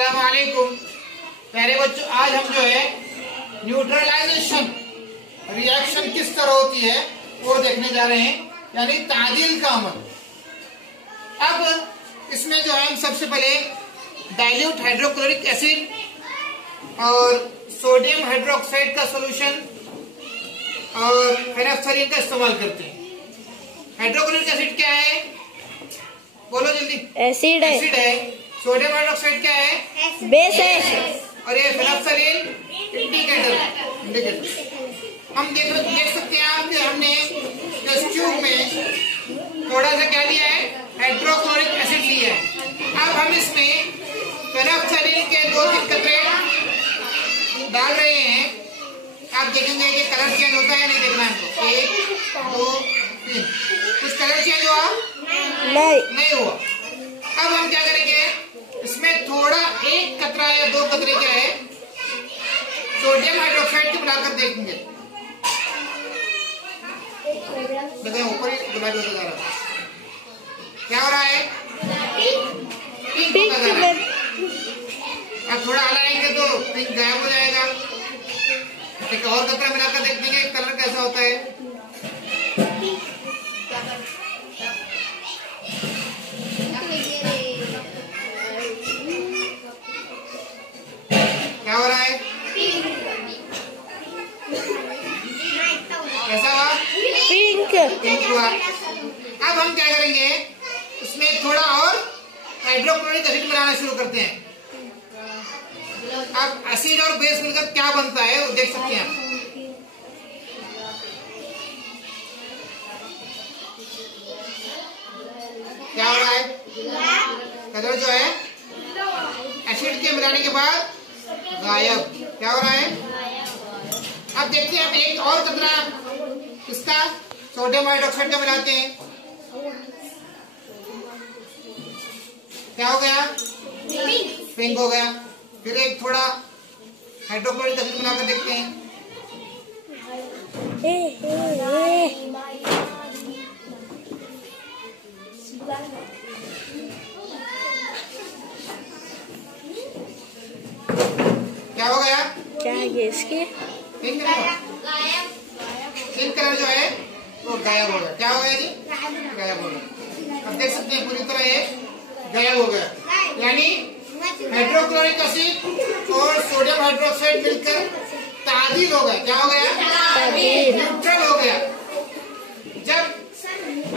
अस्सलाम वालेकुम प्यारे बच्चों। आज हम जो है न्यूट्रलाइजेशन रिएक्शन किस तरह होती है वो देखने जा रहे हैं, यानी तादील का अमल। अब इसमें जो है हम सबसे पहले डाइल्यूट हाइड्रोक्लोरिक एसिड और सोडियम हाइड्रोक्साइड का सॉल्यूशन और फेनोक्साइड का इस्तेमाल करते हैं। हाइड्रोक्लोरिक एसिड क्या है, बोलो जल्दी। एसिड है। सोडियम हाइड्रोक्साइड क्या है, बेस है। और ये फेनोक्साइड इंडिकेटर। हम देख सकते हैं आप कि हमने इस ट्यूब में थोड़ा सा क्या लिया है, हाइड्रोक्लोरिक एसिड लिया है। अब हम इसमें फेनोक्साइड के 2-3 कतरे डाल रहे हैं। आप देखेंगे कि कलर चेंज होता है, नहीं देखना हमको। 1 2 3 कुछ कलर चेंज हुआ नहीं हुआ। अब हम क्या करेंगे, इसमें थोड़ा 1 कतरा या 2 कतरे क्या है सोडियम हाइड्रोक्साइड के मिलाकर देखेंगे। देखो ऊपर ही गुलाबी होता जा रहा है, क्या हो रहा है, पिंक होता जा रहा है। अब थोड़ा हलाएंगे तो पिंक गायब हो जाएगा। एक और कतरा मिलाकर देख देंगे कलर कैसा होता है। क्या हो रहा है, कैसा हुआ, पिंक हुआ। अब हम क्या करेंगे, इसमें थोड़ा और हाइड्रोक्लोरिक एसिड मिलाना शुरू करते हैं। अब एसिड और बेस मिलकर क्या बनता है वो देख सकते हैं आप। क्या हो रहा है, कलर जो है एसिड के मिलाने के बाद गायब। क्या हो रहा है, अब देखते हैं हम एक और कतरा इसका सोडियम हाइड्रोक्साइड का मिलाते हैं। क्या हो गया, पिंक हो गया। फिर एक थोड़ा हाइड्रोक्लोरिक एसिड मिलाकर देखते हैं। क्या हो गया, क्या है ये इसके, पिंक कलर जो है वो गायब हो गया। क्या हो गया जी, गायब हो गया। अब देख सकते हैं पूरी तरह ये गायब हो गया, यानी हाइड्रोक्लोरिक एसिड और सोडियम हाइड्रोक्साइड मिलकर तादील हो गया। क्या हो गया, न्यूट्रल हो गया। जब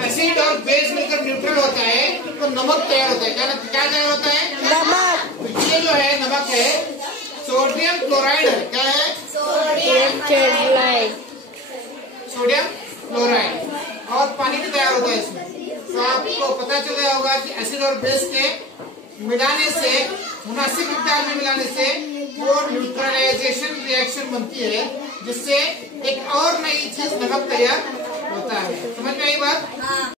एसिड और बेस मिलकर न्यूट्रल होता है तो नमक तैयार होता है। क्या तैयार होता है, नमक। तो ये जो है नमक है, सोडियम क्लोराइड है। क्या है, सोडियम क्लोराइड। और पानी भी तैयार होता है इसमें। तो आपको पता चल गया होगा कि एसिड और बेस के मिलाने से, मुनासिब मिकदार में मिलाने से वो न्यूट्रलाइजेशन रिएक्शन बनती है, जिससे एक और नई चीज नमक तैयार होता है। समझ में आई बात।